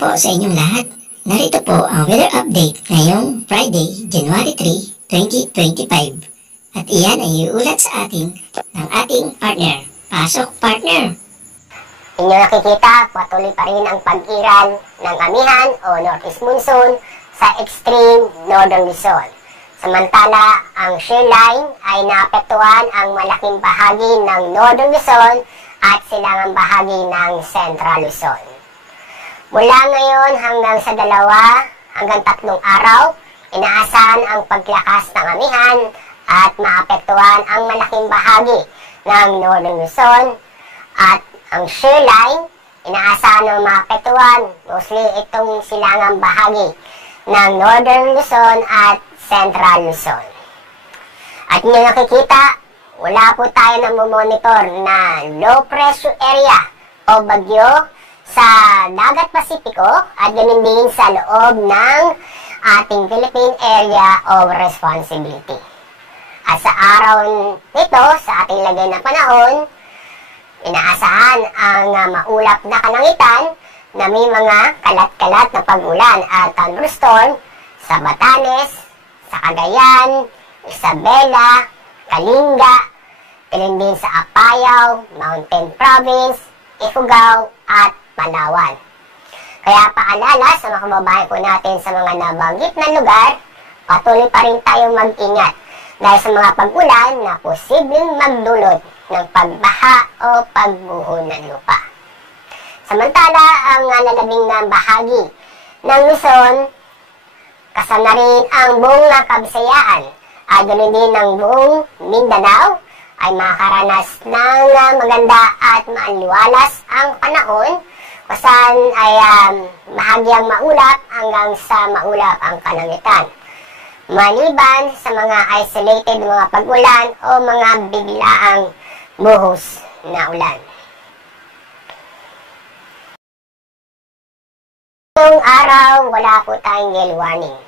po sa inyong lahat. Narito po ang weather update ngayong Friday, January 3, 2025. At iyan ay iulat sa atin ng ating partner. Pasok, partner! Inyo nakikita, patuloy pa rin ang pag-iral ng amihan o northeast monsoon sa extreme northern Luzon. Samantala, ang shear line ay naapektuhan ang malaking bahagi ng northern Luzon at silangang bahagi ng central Luzon. Mula ngayon hanggang sa 2 hanggang 3 araw, inaasahan ang paglakas ng amihan at maapektuhan ang malaking bahagi ng northern Luzon at ang shear line, inaasahan ng maapektuhan mostly itong silangang bahagi ng northern Luzon at central Luzon. At nyo nakikita, wala po tayo namomonitor na low pressure area o bagyo sa Dagat Pasipiko at ganun din sa loob ng ating Philippine Area of Responsibility. At sa araw nito, sa ating lagay na panahon, inaasahan ang maulap na kalangitan na may mga kalat-kalat na pag-ulan at thunderstorm sa Batanes, sa Cagayan, Isabela, Kalinga, din sa Apayao, Mountain Province, Ifugao, at Palawan. Kaya paalala sa mga kababayan po natin sa mga nabanggit na lugar, patuloy pa rin tayong mag-ingat dahil sa mga pag-ulan na posibleng magdulot ng pagbaha o pagbuho ng lupa. Samantala, ang nalalabing na bahagi ng Luzon, kasama rin ang buong Kabisayaan at ganoon din ng buong Mindanao ay makakaranas ng maganda at maaliwalas ang panahon kung saan ay bahagyang maulap hanggang sa maulap ang kalangitan. Maliban sa mga isolated mga pag-ulan o mga biglaang buhos na ulan. Ngayong araw, wala po tayong gale warning.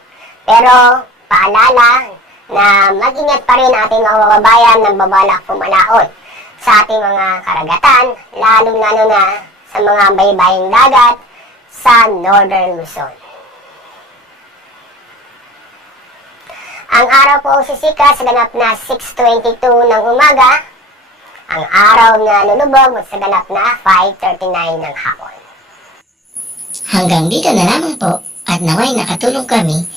Pero paalala na mag-ingat pa rin ating mga kababayan na babalak pumalaot sa ating mga karagatan, lalong-lalo na sa mga baybaying dagat sa northern Luzon. Ang araw po ang sisikat sa ganap na 6:22 ng umaga, ang araw na lulubog sa ganap na 5:39 ng hapon. Hanggang dito na lamang po at naway nakatulong kami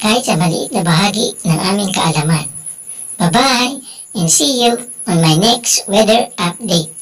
kahit sa maliit na bahagi ng aming kaalaman. Bye-bye and see you on my next weather update.